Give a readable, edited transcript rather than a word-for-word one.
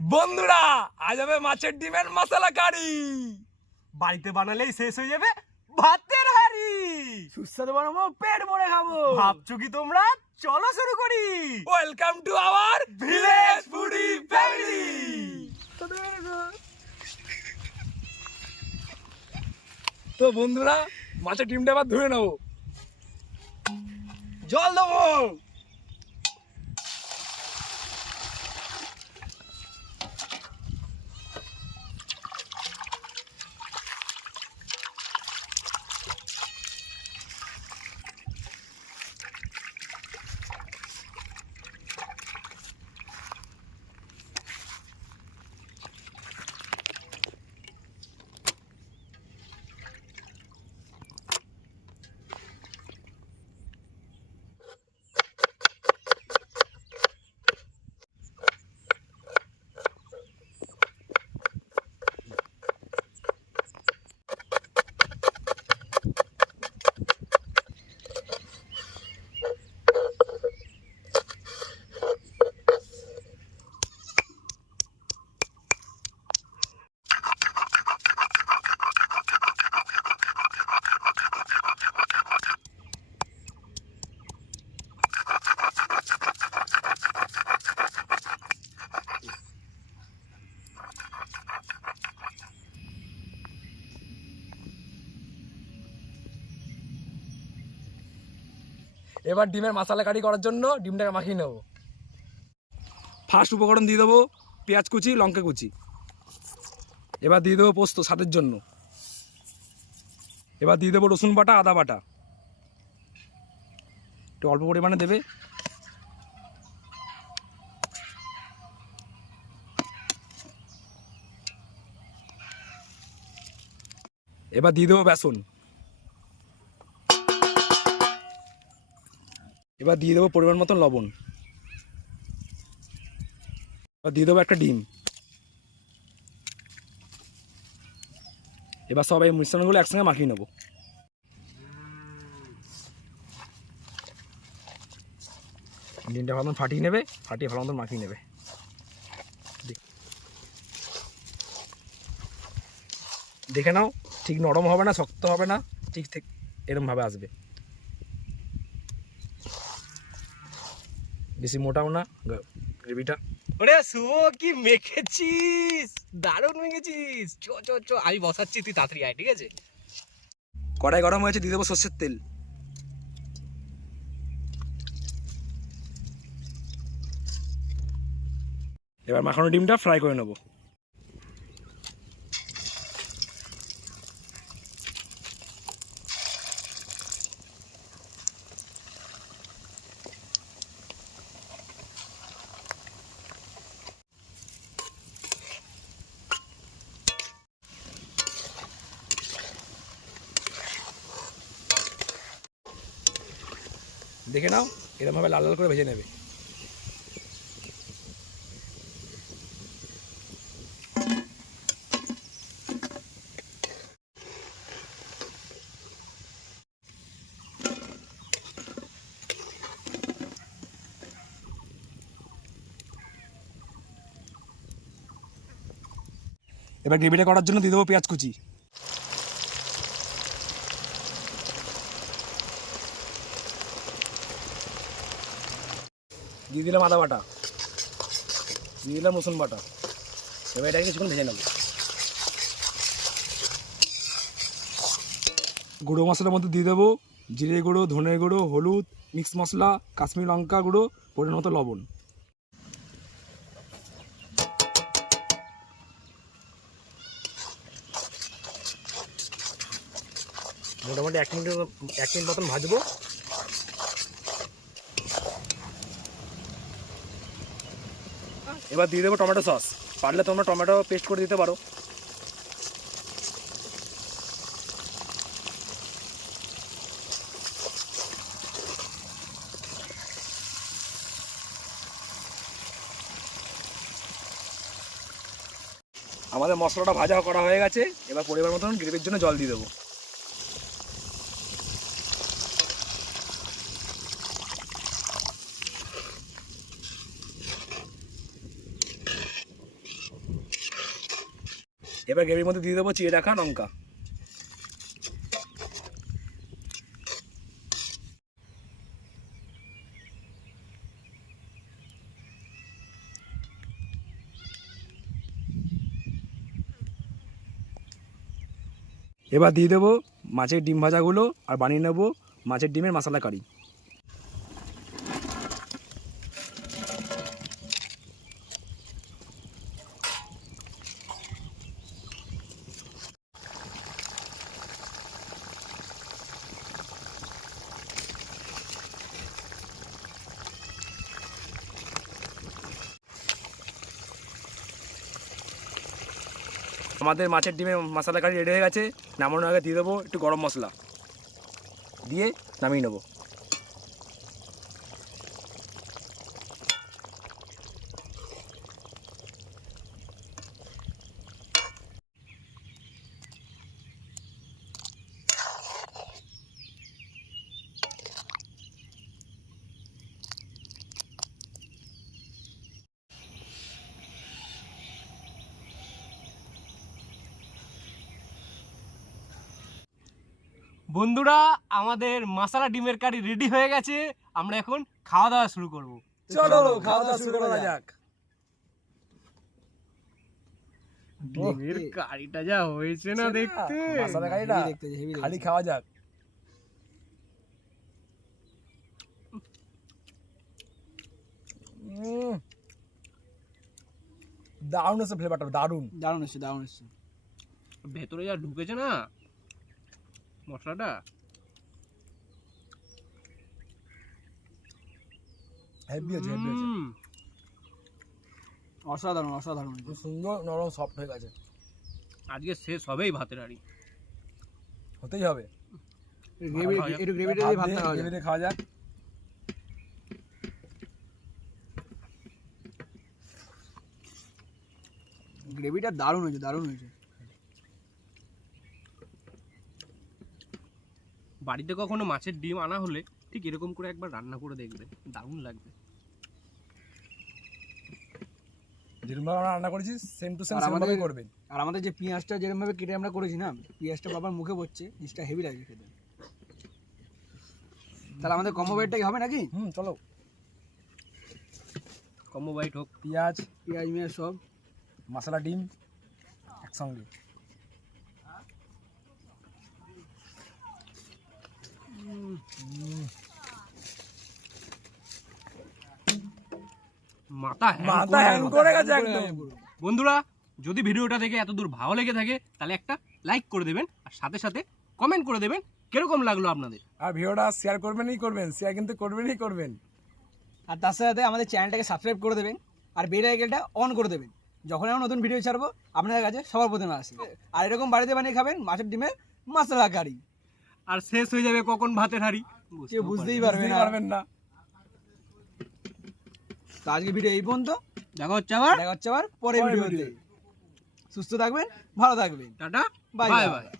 বন্ধুরা আজ হবে মাছের ডিমের মশলা কারি। বাড়িতে বানালেই শেষ হয়ে যাবে ভাতের হাড়ি। সুস্বাদু বানাবো, পেট ভরে খাবো। ভাবছো কি তোমরা? চলো শুরু করি। Welcome to our village foodie family. তো বন্ধুরা মাছের ডিমটা এবার ধুয়ে নেবো, জল দেবো। এবার ডিমের মশলা কারি করার জন্য ডিমটাকে মাখিয়ে নেব। ফার্স্ট উপকরণ দিয়ে দেবো পেঁয়াজ কুচি, লঙ্কা কুচি। এবার দিয়ে দেবো পোস্ত স্বাদের জন্য। এবার দিয়ে দেবো রসুন বাটা, আদা বাটা, একটু অল্প পরিমাণে দেবে। এবার দিয়ে দেবো বেসন। এবার দিয়ে দেবো পরিমাণ মতন লবণ। এবার দিয়ে দেবো একটা ডিম। এবার সব এই মিশ্রণগুলো একসঙ্গে মাখিয়ে নেবো। ডিমটা ভালো মতন ফাটিয়ে নেবে, ফাটিয়ে ভালো মতন মাখিয়ে নেবে। দেখে নাও, ঠিক নরম হবে না, শক্ত হবে না, ঠিক ঠিক এরমভাবে আসবে। বেশি মোটাও না গ্রেভিটা। ওরে শুভ, কি মেখেছিস! দারুণ মেখেছিস। চ চ চ, আমি বসাচ্ছি, তুই তাড়াতাড়ি আয়, ঠিক আছে? কড়াই গরম হয়েছে, দিয়ে দেবো সর্ষের তেল। এবার মাখানো ডিমটা ফ্রাই করে নেবো। দেখে নাও, এরকমভাবে লাল লাল করে ভেজে নেবে। এবার গ্রেভিটা করার জন্য দিয়ে দেবো পেঁয়াজ কুচি। দিয়ে দিলাম আদা বাটা, দিয়ে দিলাম রসুন বাটা। এবার এটাকে কিছুক্ষণ ভেজে নেব। গুঁড়ো মশলার মধ্যে দিয়ে দেবো জিরে গুঁড়ো, ধনে গুঁড়ো, হলুদ, মিক্স মশলা, কাশ্মীরি লঙ্কা গুঁড়ো, পরিমাণ মতো লবণ। মোটামুটি 1 মিনিট মতন ভাজবো। এবার দিয়ে দেবো টমেটো সস। পারলে তোমরা টমেটো পেস্ট করে দিতে পারো। আমাদের মশলাটা ভাজা করা হয়ে গেছে। এবার পরিমাণ মতন গ্রেভির জন্য জল দিয়ে দেবো। এবার গ্রেভির মধ্যে দিয়ে দেবো চিড়ে রাখা লঙ্কা। এবার দিয়ে দেবো মাছের ডিম ভাজাগুলো আর বানিয়ে নেবো মাছের ডিমের মশলা কারি। আমাদের মাছের ডিমের মশলা কারি রেডি হয়ে গেছে। নামানোর আগে দিয়ে দেবো একটু গরম মশলা, দিয়ে নামিয়ে নেবো। বন্ধুরা, আমাদের মশলা ডিমের কারি রেডি হয়ে গেছে। আমরা এখন খাওয়া দাওয়া শুরু করব। চলো খাওয়া দাওয়া শুরু করা যাক। ডিমের কারিটা যা হয়েছে না দেখতে, মশলা কারিটা খালি খাওয়া যাক। দারুণ এসে ফ্লেভারটা, দারুণ দারুণ এসছে, দারুণ এসছে। ভেতরে যা ঢুকেছে না মশলাটা, হেভি আছে, হেভি আছে। অসাধারণ, অসাধারণ। খুব সুন্দর নরম সফট হয়ে গেছে। আজকে শেষ হবেই ভাতের হাঁড়ি। হতেই হবে। গ্রেভি, একটু গ্রেভিটা দিয়ে ভাত খাওয়া গ্রেভি দিয়ে খাওয়া যাক। গ্রেভিটা দারুণ হয়েছে, দারুণ হয়েছে। বাড়িতে কখনো মাছের ডিম আনা হলে ঠিক এরকম করে একবার রান্না করে দেখবে, দারুণ লাগবে। যেরকম আমরা রান্না করেছি সেম টু সেম আর সেমভাবে করবেন। আর আমাদের যে পেঁয়াজটা যেরকম ভাবে কেটে আমরা করেছি না, পেঁয়াজটা বাবার মুখে পড়ছে, জিনিসটা হেভি লাগছে খেতে। তাহলে আমাদের কম্বো বাইটটা কি হবে নাকি? চলো কম্বো বাইট হোক। পেঁয়াজ মেয়াজ সব মশলা ডিম একসঙ্গে। মাথা হ্যাং করে গেছে একদম। বন্ধুরা, যদি ভিডিওটা দেখে এত দূর ভালো লেগে থাকে তাহলে একটা লাইক করে দেবেন, আর সাথে সাথে কমেন্ট করে দেবেন কিরকম লাগলো আপনাদের। আর ভিডিওটা শেয়ার করবেনই করবেন, শেয়ার কিন্তু করবেনই করবেন। আর তার সাথে আমাদের চ্যানেলটাকে সাবস্ক্রাইব করে দেবেন, আর বেল আইকনটা অন করে দেবেন। যখন আমরা নতুন ভিডিও ছাড়বো আপনাদের কাছে সবার প্রথমে আসবে। আর এরকম বাড়িতে বানিয়ে খাবেন মাছের ডিমের মশলা কারি, আর শেষ হয়ে যাবে কখন ভাতের হাঁড়ি কেউ বুঝতেই বুঝতেই পারবেন না। তো আজকে ভিডিও এই পর্যন্ত। দেখা হচ্ছে আবার পরের ভিডিওতে। সুস্থ থাকবেন, ভালো থাকবেন। Tata, bye bye bye. By.